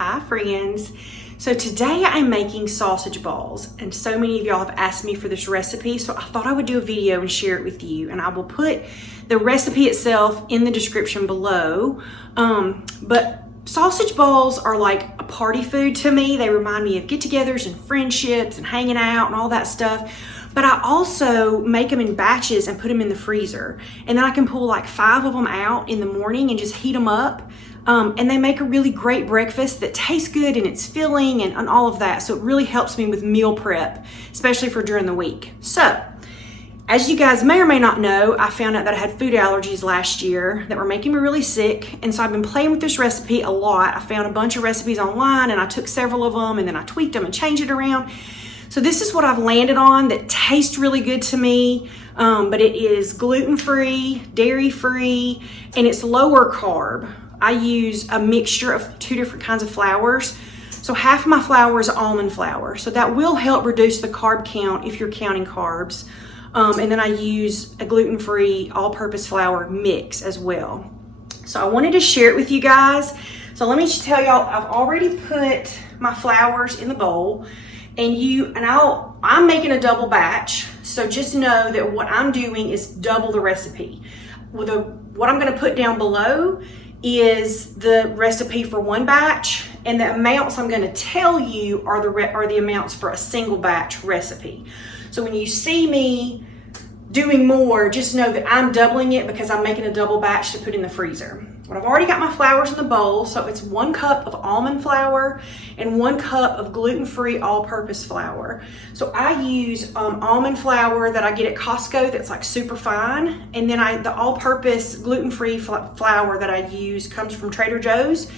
Hi friends. So today I'm making sausage balls, and so many of y'all have asked me for this recipe, so I thought I would do a video and share it with you, and I will put the recipe itself in the description below. But sausage balls are like a party food to me. They remind me of get-togethers and friendships and hanging out and all that stuff. But I also make them in batches and put them in the freezer, and then I can pull like 5 of them out in the morning and just heat them up. And they make a really great breakfast that tastes good and it's filling and all of that. So it really helps me with meal prep, especially for during the week. So as you guys may or may not know, I found out that I had food allergies last year that were making me really sick. And so I've been playing with this recipe a lot. I found a bunch of recipes online and I took several of them and then I tweaked them and changed it around. So this is what I've landed on that tastes really good to me. But it is gluten-free, dairy-free, and it's lower carb. I use a mixture of 2 different kinds of flours. So half of my flour is almond flour. So that will help reduce the carb count if you're counting carbs. And then I use a gluten-free all-purpose flour mix as well. So I wanted to share it with you guys. So let me just tell y'all, I've already put my flours in the bowl, and I'm making a double batch. So just know that what I'm doing is double the recipe. What I'm gonna put down below is the recipe for 1 batch, and the amounts I'm going to tell you are the amounts for a single batch recipe. So when you see me doing more, just know that I'm doubling it because I'm making a double batch to put in the freezer. But I've already got my flours in the bowl, so it's 1 cup of almond flour and 1 cup of gluten-free all-purpose flour. So I use almond flour that I get at Costco that's like super fine, and then the all-purpose gluten-free flour that I use comes from Trader Joe's.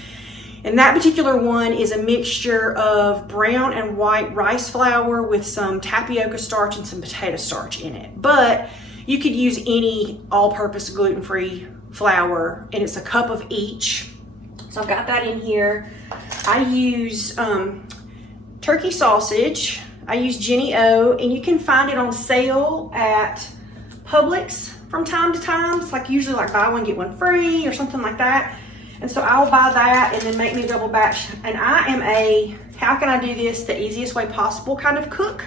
And that particular one is a mixture of brown and white rice flour with some tapioca starch and some potato starch in it. But you could use any all-purpose gluten-free flour, and it's 1 cup of each. So I've got that in here. I use turkey sausage. I use Jenny O, and you can find it on sale at Publix from time to time. It's like usually like buy one get one free or something like that. And so I'll buy that and then make me a double batch. And I am how can I do this the easiest way possible kind of cook.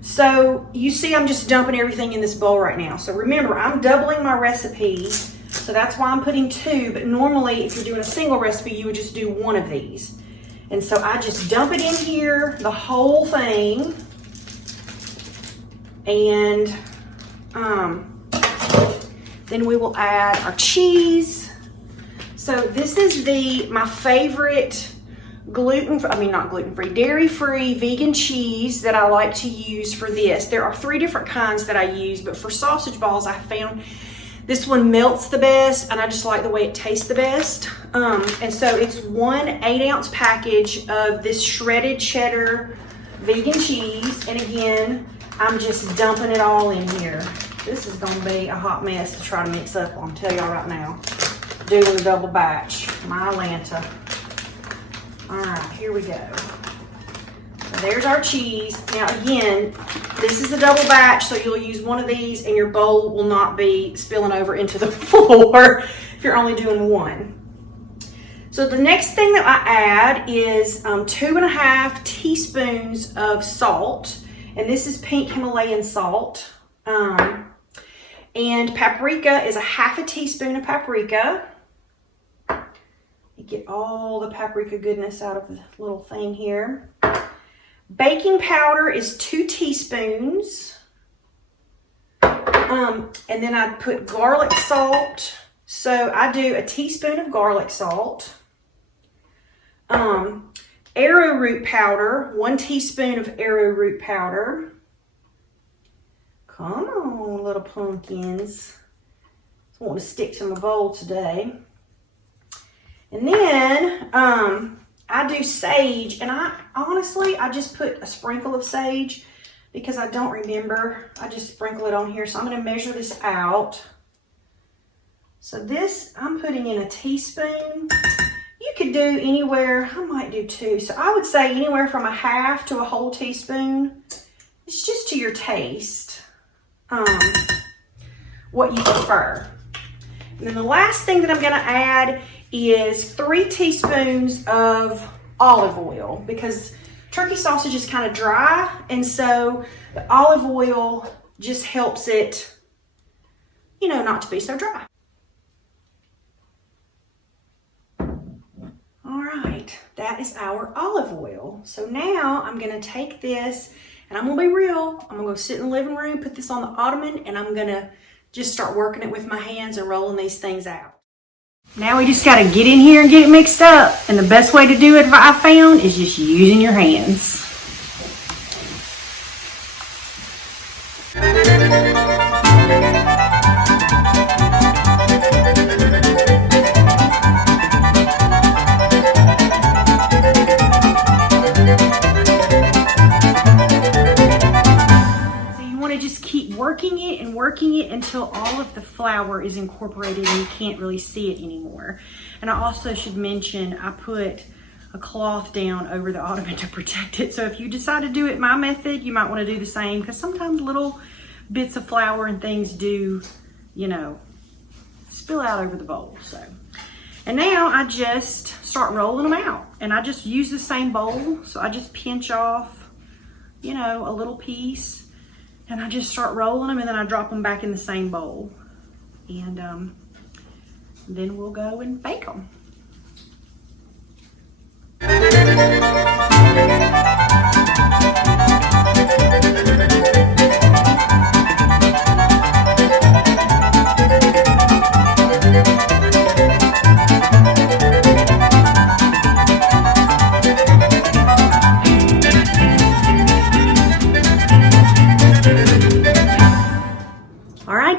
So you see I'm just dumping everything in this bowl right now. So remember, I'm doubling my recipe. So that's why I'm putting 2, but normally if you're doing a single recipe, you would just do 1 of these. And so I just dump it in here, the whole thing. And then we will add our cheese. So this is my favorite dairy-free vegan cheese that I like to use for this. There are 3 different kinds that I use, but for sausage balls, I found this one melts the best, and I just like the way it tastes the best. And so it's 1 8-ounce package of this shredded cheddar vegan cheese. And again, I'm just dumping it all in here. This is gonna be a hot mess to try to mix up, I'll tell y'all right now. Doing a double batch, my Atlanta. All right, here we go. There's our cheese. Now again, this is a double batch, so you'll use 1 of these and your bowl will not be spilling over into the floor if you're only doing 1. So the next thing that I add is 2.5 teaspoons of salt, and this is pink Himalayan salt. And paprika is 1/2 teaspoon of paprika. You get all the paprika goodness out of the little thing here. Baking powder is 2 teaspoons. And then I put garlic salt. So I do a teaspoon of garlic salt. Arrowroot powder, 1 teaspoon of arrowroot powder. Come on, little pumpkins. I want to stick to my bowl today. And then I do sage, and I just put a sprinkle of sage because I don't remember. I just sprinkle it on here. So I'm going to measure this out. So this, I'm putting in a teaspoon. You could do anywhere, I might do 2. So I would say anywhere from 1/2 to a whole teaspoon. It's just to your taste, what you prefer. And then the last thing that I'm going to add is 3 teaspoons of olive oil because turkey sausage is kind of dry, and so the olive oil just helps it, you know, not to be so dry. All right, that is our olive oil. So now I'm gonna take this, and I'm gonna be real, I'm gonna go sit in the living room, put this on the ottoman, and I'm gonna just start working it with my hands and rolling these things out. Now we just gotta get in here and get it mixed up. And the best way to do it, I found, is just using your hands. Working it until all of the flour is incorporated and you can't really see it anymore. And I also should mention, I put a cloth down over the ottoman to protect it. So if you decide to do it my method, you might want to do the same, because sometimes little bits of flour and things do, you know, spill out over the bowl. So, and now I just start rolling them out, and I just use the same bowl. So I just pinch off, you know, a little piece, and I just start rolling them, and then I drop them back in the same bowl. And then we'll go and bake them.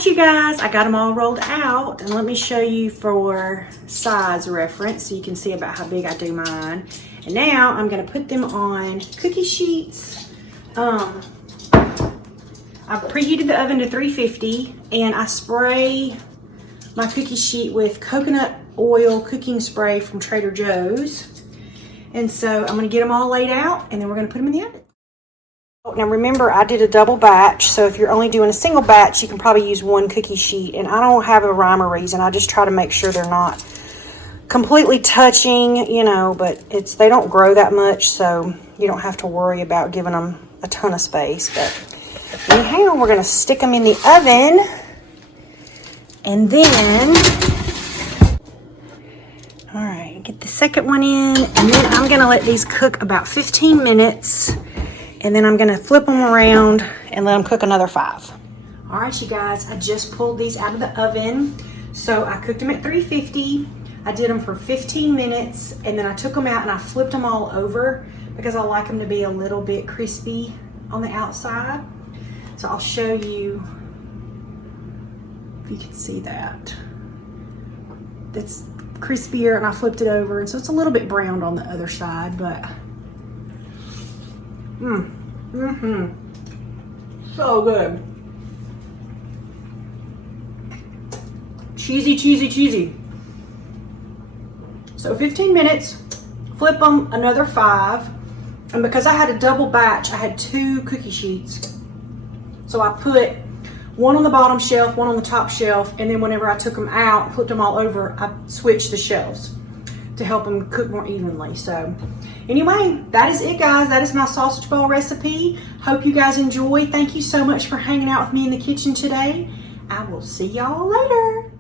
You guys, I got them all rolled out, and let me show you for size reference so you can see about how big I do mine. And now I'm going to put them on cookie sheets. I've preheated the oven to 350, and I spray my cookie sheet with coconut oil cooking spray from Trader Joe's. And so I'm going to get them all laid out, and then we're going to put them in the oven. Now remember, I did a double batch, so if you're only doing a single batch, you can probably use one cookie sheet. And I don't have a rhyme or reason. I just try to make sure they're not completely touching, you know, but they don't grow that much, so you don't have to worry about giving them a ton of space. But anyhow, we're going to stick them in the oven, and then, all right, get the second one in, and then I'm going to let these cook about 15 minutes. And then I'm gonna flip them around and let them cook another 5. All right, you guys, I just pulled these out of the oven. So I cooked them at 350. I did them for 15 minutes, and then I took them out and I flipped them all over because I like them to be a little bit crispy on the outside. So I'll show you if you can see that. That's crispier, and I flipped it over, and so it's a little bit browned on the other side, but so good. Cheesy, cheesy, cheesy. So 15 minutes, flip them another 5. And because I had a double batch, I had 2 cookie sheets. So I put one on the bottom shelf, one on the top shelf, and then whenever I took them out, flipped them all over, I switched the shelves to help them cook more evenly. So anyway, that is it, guys. That is my sausage ball recipe. Hope you guys enjoy. Thank you so much for hanging out with me in the kitchen today. I will see y'all later.